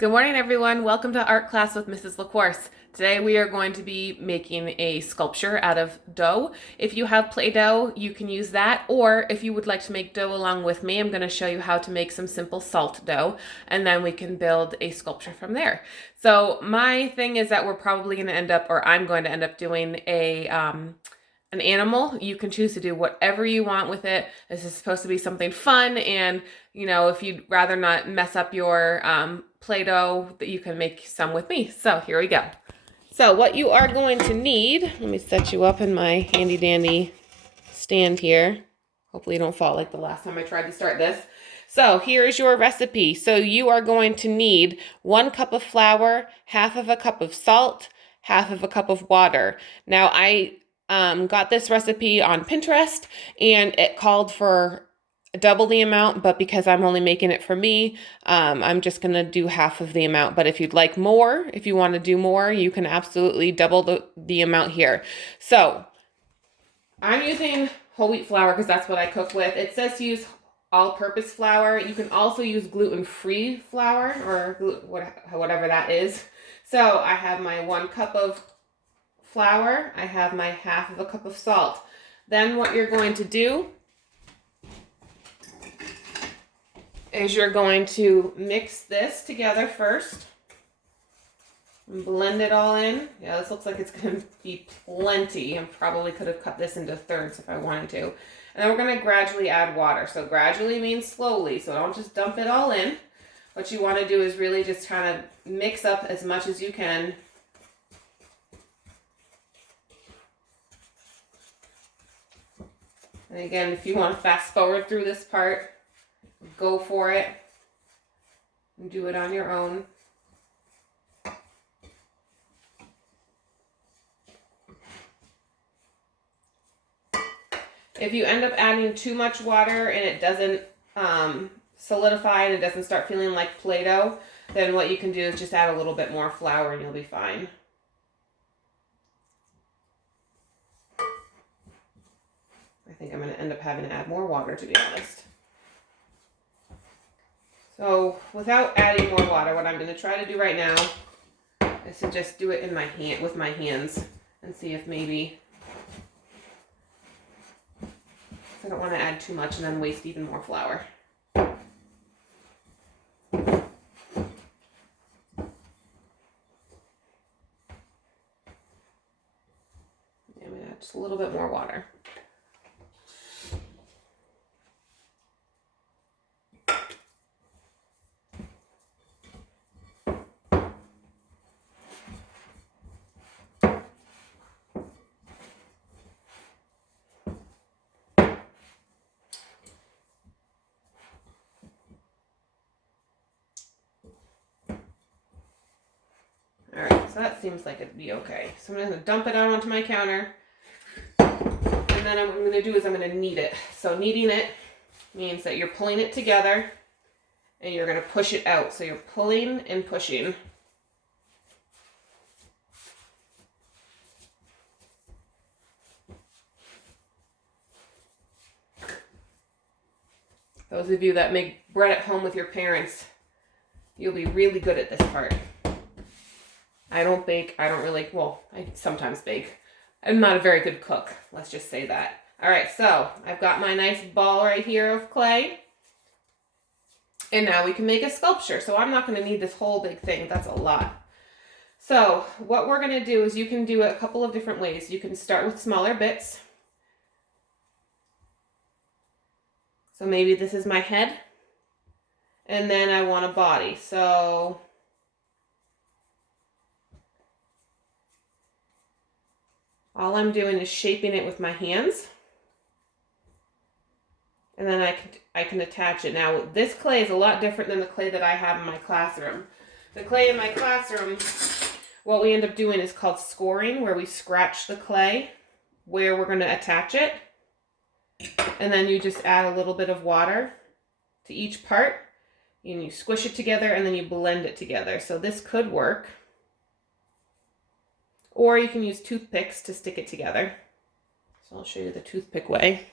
Good morning, everyone. Welcome to Art Class with Mrs. LaCourse. Today we are going to be making a sculpture out of dough. If you have Play-Doh, you can use that, or if you would like to make dough along with me, I'm going to show you how to make some simple salt dough, and then we can build a sculpture from there. So my thing is that we're probably going to end up, or I'm going to end up doing an animal. You can choose to do whatever you want with it. This is supposed to be something fun, and if you'd rather not mess up your Play-Doh, that you can make some with me. So here we go. So what you are going to need, let me set you up in my handy dandy stand here. Hopefully you don't fall like the last time I tried to start this. So here is your recipe. So you are going to need 1 cup of flour, half of a cup of salt, half of a cup of water. Now I got this recipe on Pinterest and it called for double the amount, but because I'm only making it for me, I'm just gonna do half of the amount. But if you'd like more, if you want to do more, you can absolutely double the amount here. So I'm using whole wheat flour because that's what I cook with. It says to use all-purpose flour. You can also use gluten-free flour or whatever that is. So I have my 1 cup of flour. I have my half of a cup of salt. Then what you're going to do is you're going to mix this together first. And blend it all in. Yeah, this looks like it's going to be plenty. I probably could have cut this into thirds if I wanted to. And then we're going to gradually add water. So gradually means slowly, so don't just dump it all in. What you want to do is really just kind of mix up as much as you can. And again, if you want to fast forward through this part, go for it and do it on your own. If you end up adding too much water and it doesn't solidify and it doesn't start feeling like Play-Doh, then what you can do is just add a little bit more flour and you'll be fine. I think I'm going to end up having to add more water, to be honest. So without adding more water, what I'm going to try to do right now is to just do it in my hand with my hands and see if maybe I don't want to add too much and then waste even more flour. Yeah, I'm going to add just a little bit more water. Alright, so that seems like it'd be okay. So I'm going to dump it out onto my counter. And then what I'm going to do is I'm going to knead it. So kneading it means that you're pulling it together and you're going to push it out. So you're pulling and pushing. Those of you that make bread at home with your parents, you'll be really good at this part. I don't bake. I sometimes bake. I'm not a very good cook. Let's just say that. All right, so I've got my nice ball right here of clay. And now we can make a sculpture. So I'm not going to need this whole big thing. That's a lot. So what we're going to do is you can do it a couple of different ways. You can start with smaller bits. So maybe this is my head. And then I want a body. So all I'm doing is shaping it with my hands. And then I can attach it. Now, this clay is a lot different than the clay that I have in my classroom. The clay in my classroom, what we end up doing is called scoring, where we scratch the clay where we're going to attach it. And then you just add a little bit of water to each part. And you squish it together and then you blend it together. So this could work. Or you can use toothpicks to stick it together. So I'll show you the toothpick way.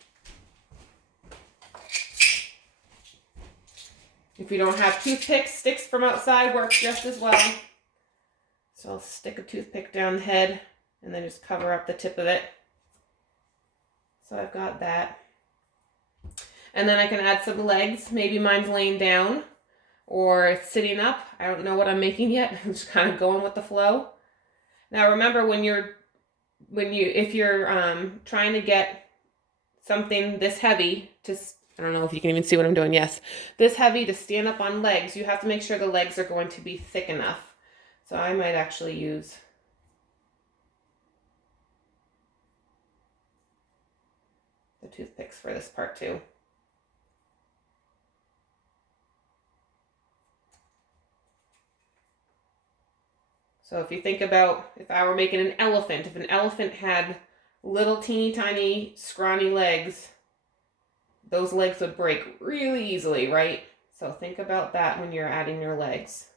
If you don't have toothpicks, sticks from outside work just as well. So I'll stick a toothpick down the head and then just cover up the tip of it. So I've got that. And then I can add some legs. Maybe mine's laying down or it's sitting up. I don't know what I'm making yet. I'm just kind of going with the flow. Now remember, if you're trying to get something this heavy to, I don't know if you can even see what I'm doing. Yes, this heavy to stand up on legs, you have to make sure the legs are going to be thick enough. So I might actually use the toothpicks for this part too. So if you think about, if I were making an elephant, if an elephant had little teeny tiny scrawny legs, those legs would break really easily, right? So think about that when you're adding your legs.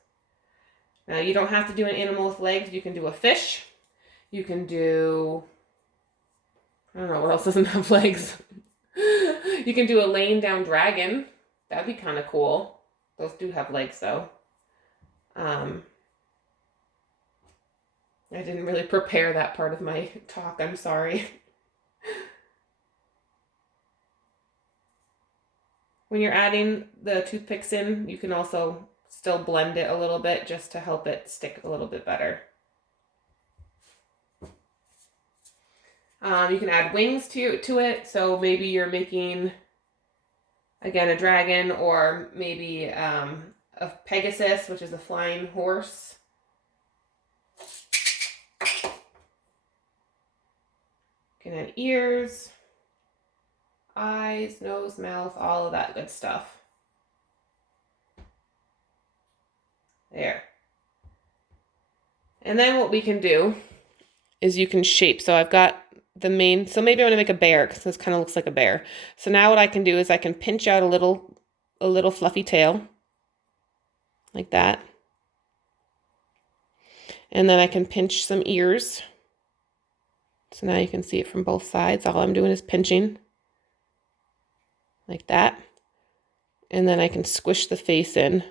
Now you don't have to do an animal with legs. You can do a fish. You can do, I don't know what else doesn't have legs. You can do a laying down dragon. That'd be kind of cool. Those do have legs though. I didn't really prepare that part of my talk. I'm sorry. When you're adding the toothpicks in, you can also still blend it a little bit just to help it stick a little bit better. You can add wings to it. So maybe you're making, again, a dragon, or maybe a Pegasus, which is a flying horse. You can add ears, eyes, nose, mouth, all of that good stuff. There. And then what we can do is you can shape. So I've got the mane. So maybe I'm going to make a bear because this kind of looks like a bear. So now what I can do is I can pinch out a little fluffy tail like that. And then I can pinch some ears. So now you can see it from both sides. All I'm doing is pinching like that. And then I can squish the face in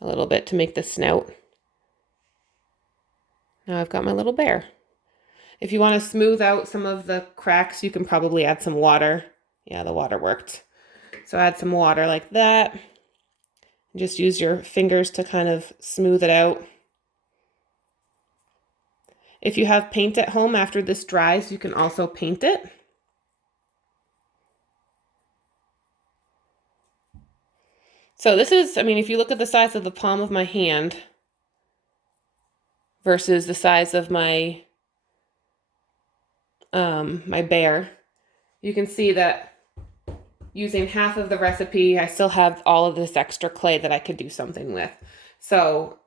a little bit to make the snout. Now I've got my little bear. If you want to smooth out some of the cracks, you can probably add some water. Yeah, the water worked. So add some water like that. Just use your fingers to kind of smooth it out. If you have paint at home after this dries, you can also paint it. So this is, I mean, if you look at the size of the palm of my hand versus the size of my my bear, you can see that using half of the recipe, I still have all of this extra clay that I could do something with. So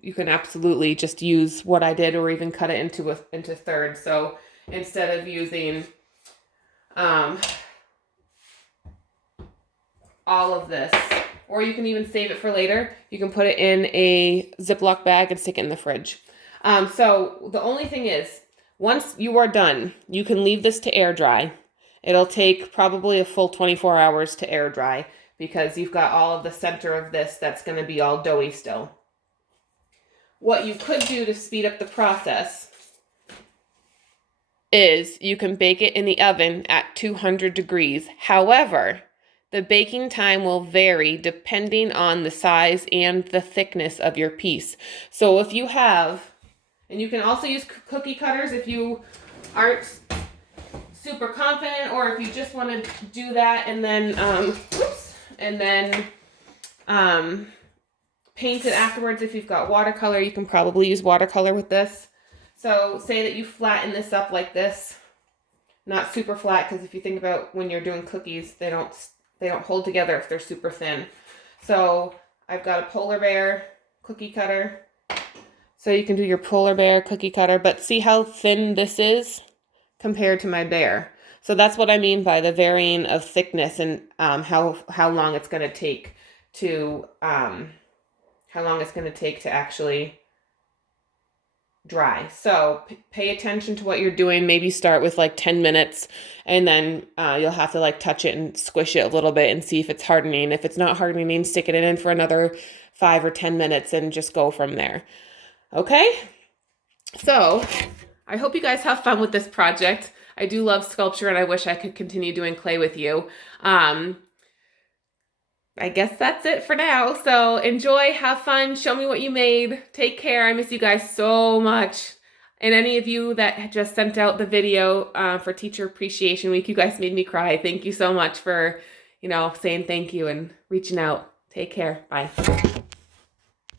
you can absolutely just use what I did, or even cut it into thirds. So instead of using all of this, or you can even save it for later, you can put it in a Ziploc bag and stick it in the fridge. So the only thing is, once you are done, you can leave this to air dry. It'll take probably a full 24 hours to air dry because you've got all of the center of this that's going to be all doughy still. What you could do to speed up the process is you can bake it in the oven at 200 degrees. However, the baking time will vary depending on the size and the thickness of your piece. So if you have, and you can also use cookie cutters if you aren't super confident, or if you just want to do that and then paint it afterwards. If you've got watercolor, you can probably use watercolor with this. So say that you flatten this up like this, not super flat, because if you think about when you're doing cookies, they don't hold together if they're super thin. So I've got a polar bear cookie cutter. So you can do your polar bear cookie cutter, but see how thin this is compared to my bear. So that's what I mean by the varying of thickness and how long it's going to take to actually dry. So pay attention to what you're doing. Maybe start with like 10 minutes and then you'll have to like touch it and squish it a little bit and see if it's hardening. If it's not hardening, stick it in for another 5 or 10 minutes and just go from there. Okay? So I hope you guys have fun with this project. I do love sculpture and I wish I could continue doing clay with you. I guess that's it for now. So enjoy, have fun, show me what you made. Take care. I miss you guys so much. And any of you that just sent out the video for Teacher Appreciation Week, you guys made me cry. Thank you so much for, saying thank you and reaching out. Take care. Bye.